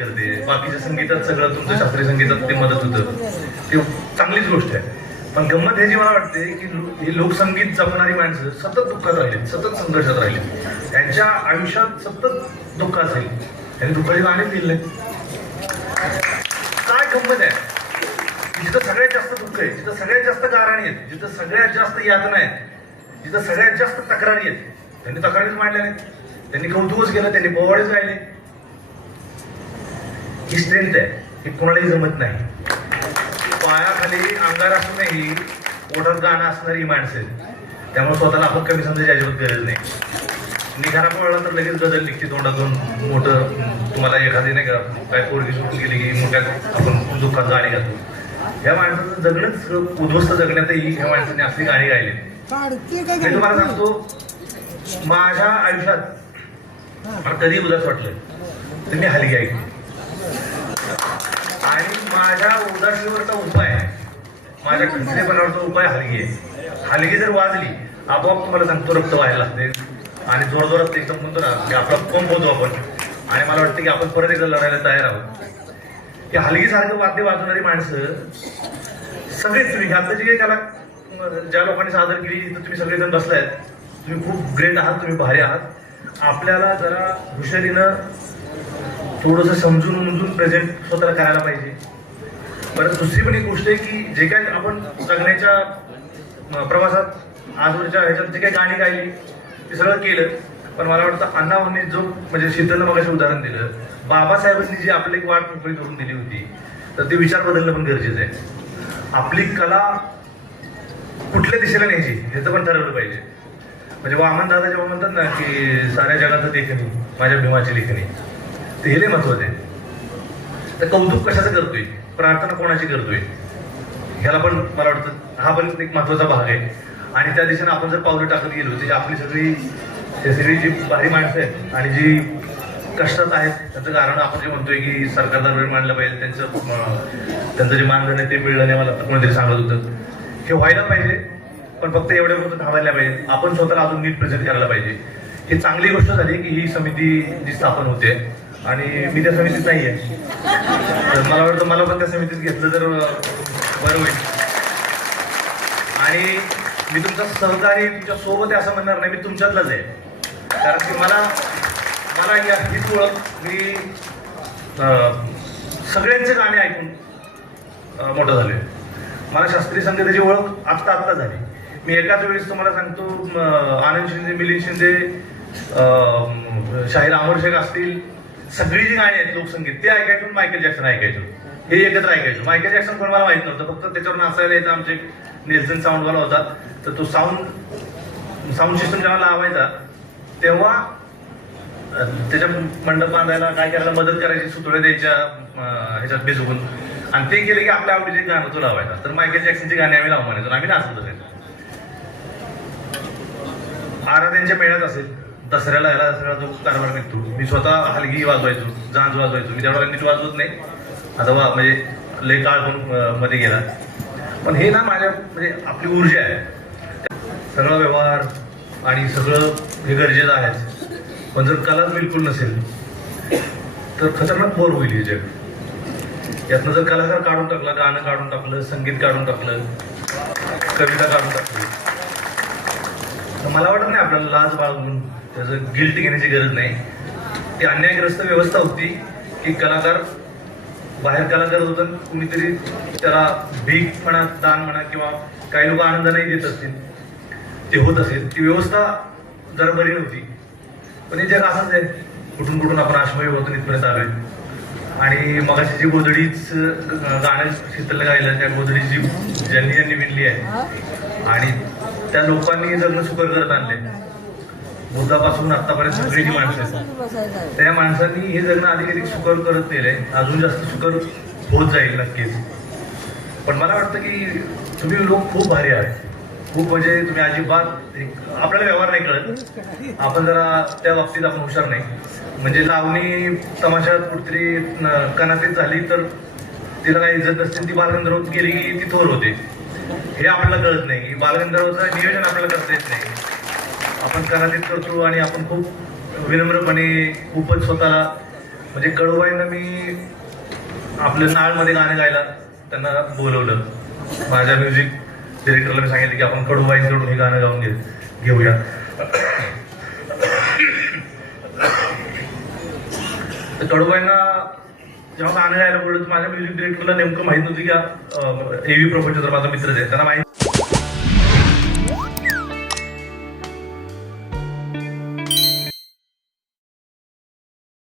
करते, बाकीच्या संगीतात सगळं तुमचं शास्त्रीय संगीतात ते मदत होतं, ते चांगलीच गोष्ट आहे. पण गंमत ह्याची मला वाटते की ही लोकसंगीत जपणारी माणसं सतत दुःखात राहिली, सतत संघर्षात राहिली, त्यांच्या आयुष्यात सतत दुःख असेल, त्यांनी दुःखाची गाणी दिली नाही. काय गंमत आहे, जिथं सगळ्यात जास्त दुःख आहे, जिथं सगळ्यात जास्त गाराणी आहेत, जिथं सगळ्यात जास्त यातना आहेत, जिथं सगळ्यात जास्त तक्रारी आहेत, त्यांनी तक्रारीच मांडल्या नाहीत, त्यांनी कौतुकच केलं, त्यांनी पोवाडेच गायले. ही स्ट्रेंथ आहे, ही कोणालाही जमत नाही. पायाखाली अंगार असूनही पोटात गाणं असणारी माणसं आहेत, त्यामुळे स्वतःला आपण कमी समजायची अजिबात गरज नाही. निघारा पडला तर लगेच गजल निघते तोंडातून, मोठं तुम्हाला एखादी नाही का काय पोरगी सुटून गेली की मोठ्या आपण दुःखात गाणी गातो. ह्या माणसाचं जगणंच उद्ध्वस्त जगण्यातही ह्या माणसाने असली गाणी गायली. मी तुम्हाला सांगतो, माझ्या आयुष्यात मला कधी उदास वाटलं तर मी हलगी ऐकली, आणि माझ्या उदासीवरचा उपाय, माझ्या खंचरेपणावरचा उपाय हलगी आहे. हलगी जर वाजली आपोआप तुम्हाला सांगतो रक्त व्हायला लागते, आणि जोरजोरात एकदम म्हणतो ना की आपला पंप होतो आपण, आणि मला वाटतं की आपण परत एकदा लढायला तयार आहोत. की हलगीसारखं वाद्य वाजवणारी माणसं सगळेच, तुम्ही घातलं जे काही त्याला ज्या लोकांनी सादर केली तर तुम्ही सगळेजण बसलायत, तुम्ही खूप ग्रेट आहात, तुम्ही भारी आहात. आपल्याला जरा हुशारीनं थोडंसं समजून उमजून प्रेझेंट स्वतःला करायला पाहिजे. परत दुसरी पण एक गोष्ट आहे की जे काही आपण जगण्याच्या प्रवासात आजवरच्या ह्याच्यात जे काही गाणी गायली ते सगळं केलं, पण मला वाटतं अण्णांनी जो म्हणजे शीतलनं मगाशी उदाहरण दिलं, बाबासाहेबांनी जी आपली एक वाट मोकळी करून दिली होती, तर ते विचार बदलणं पण गरजेचं आहे. आपली कला कुठल्या दिशेला न्यायची ह्याचं पण ठरवलं पाहिजे. म्हणजे वामन दादा जेव्हा म्हणतात ना की साऱ्या जगाचं लेखणी माझ्या भीमाची लेखणी, ते हे लय महत्वाचं आहे. तर कौतुक कशाचं करतोय, प्रार्थना कोणाची करतोय, ह्याला पण मला वाटतं हा पण एक महत्वाचा भाग आहे. आणि त्या दिशेने आपण जर पावलं टाकत गेलो तर आपली सगळी जी भारी माणसं आहेत आणि जी कष्टात आहेत, त्याचं कारण आपण जे म्हणतोय की सरकार दरबार मांडलं पाहिजे, त्यांचं जे मानधन आहे ते मिळलं नाही, मला कोणीतरी सांगत होतं, हे व्हायला पाहिजे. पण फक्त एवढ्या गोष्टी थांबायला पाहिजे, आपण स्वतःला अजून नीट प्रेझेंट करायला पाहिजे. ही चांगली गोष्ट झाली की ही समिती जी स्थापन होते, आणि मी त्या समितीत नाही आहे, तर मला वाटतं मला पण त्या समितीत घेतलं तर बरं होईल. आणि मी तुमचा सहकारी तुमच्या सोबत आहे असं म्हणणार नाही, मी तुमच्यातलाच आहे. कारण की मला हीच ओळख, मी सगळ्यांचे गाणे ऐकून मोठं झालोय. मला शास्त्रीय संगीताची ओळख आत्ता झाली. मी एकाच वेळेस तुम्हाला सांगतो, आनंद शिंदे, मिलिंद शिंदे, शाहीर अमर शेख असतील, सगळी जी गाणी आहेत लोकसंगीत ते ऐकायचो, मायकेल जॅक्सन ऐकायचो, हे एकत्र ऐकायचो. मायकेल जॅक्सन पण मला माहित नव्हतं, फक्त त्याच्यावर नाचायला यायचं. आमचे नेल्सन साऊंडवाला होता, तर तो साऊंड सिस्टम जेव्हा लावायचा तेव्हा त्याच्या मंडप बांधायला काय करायला मदत करायची, सुतोड्या द्यायच्या ह्याच्यात भिजवून, आणि ते केले की आपल्या आवडीचे गाणं तो लावायचा. तर मायकेल जॅक्सनची गाणी आम्ही लावून म्हणायचो, आम्ही नाचत असायचो. आराध्यांच्या मेळ्यात असेल, दसऱ्याला ह्याला सगळा जो कारभार निघतो, मी स्वतः हलगी वाजवायचो, झांज वाजवायचो. मी तेवढा नीट वाजवत नाही आता, म्हणजे लय काळ पण मध्ये गेला. पण हे ना माझ्या म्हणजे आपली ऊर्जा आहे, सगळा व्यवहार आणि सगळं हे गरजेचं आहे. पण जर कलाच बिलकुल नसेल तर खतरनाक बोर होईल हे जग. यातनं जर कलाकार काढून टाकला, गाणं काढून टाकलं, संगीत काढून टाकलं, कविता काढून टाकली, तर मला वाटत नाही आपल्याला लाज बाळगून त्याचं गिल्ट घेण्याची गरज नाही. ती अन्यायग्रस्त व्यवस्था होती की कलाकार बाहेर कलाकार होतं, कुणीतरी त्याला भीक म्हणा, दान म्हणा, किंवा काही लोक आनंदाने देत असतील, ते होत असेल. ती व्यवस्था जरा बरी नव्हती. पण हे जग असंच आहे, कुठून कुठून आपण आश्मय होतो इथपर्यंत आलोय. आणि मगाशी जी गोधडीच गाणं शीतल गायलं, त्या गोधडीची ज्यांनी विणली आहे, आणि त्या लोकांनी जगणं सुकर करत आणले. बुद्धापासून आतापर्यंत सगळी जी माणसं आहेत, त्या माणसांनी हे जगणं अधिक सुकर करत गेलंय, अजून जास्त सुकर होत जाईल नक्कीच. पण मला वाटतं की तुम्ही लोक खूप भारी आहे, खूप म्हणजे तुम्ही अजिबात आपल्याला व्यवहार नाही कळत, आपण जरा त्या बाबतीत आपण हुशार नाही. म्हणजे लावणी तमाशात कुठतरी कनातीत झाली तर तिला काही इज्जत नसते, ती बालगंधर्वात गेली की ती थोर होते, हे आपल्याला कळत नाही. बालगंधर्वाचं नियोजन आपल्याला करता येत नाही. आपण कनातीत करतो आणि आपण खूप विनम्रपणे खूपच स्वतःला म्हणजे कडूबाईंना मी आपल्या नाळमध्ये गाणं गायला त्यांना बोलवलं. माझ्या म्युझिक डिरेक्टरला मी सांगितलं की आपण कडूबाईंकडून हे गाणं गाऊन घेऊया. तर कडूबाईंना जेव्हा गाणं गायला बोललं, माझ्या म्युझिक डिरेक्टरला नेमकं माहित नव्हती की एव्ही प्रोफेसर माझा मित्रच आहे, त्यांना माहिती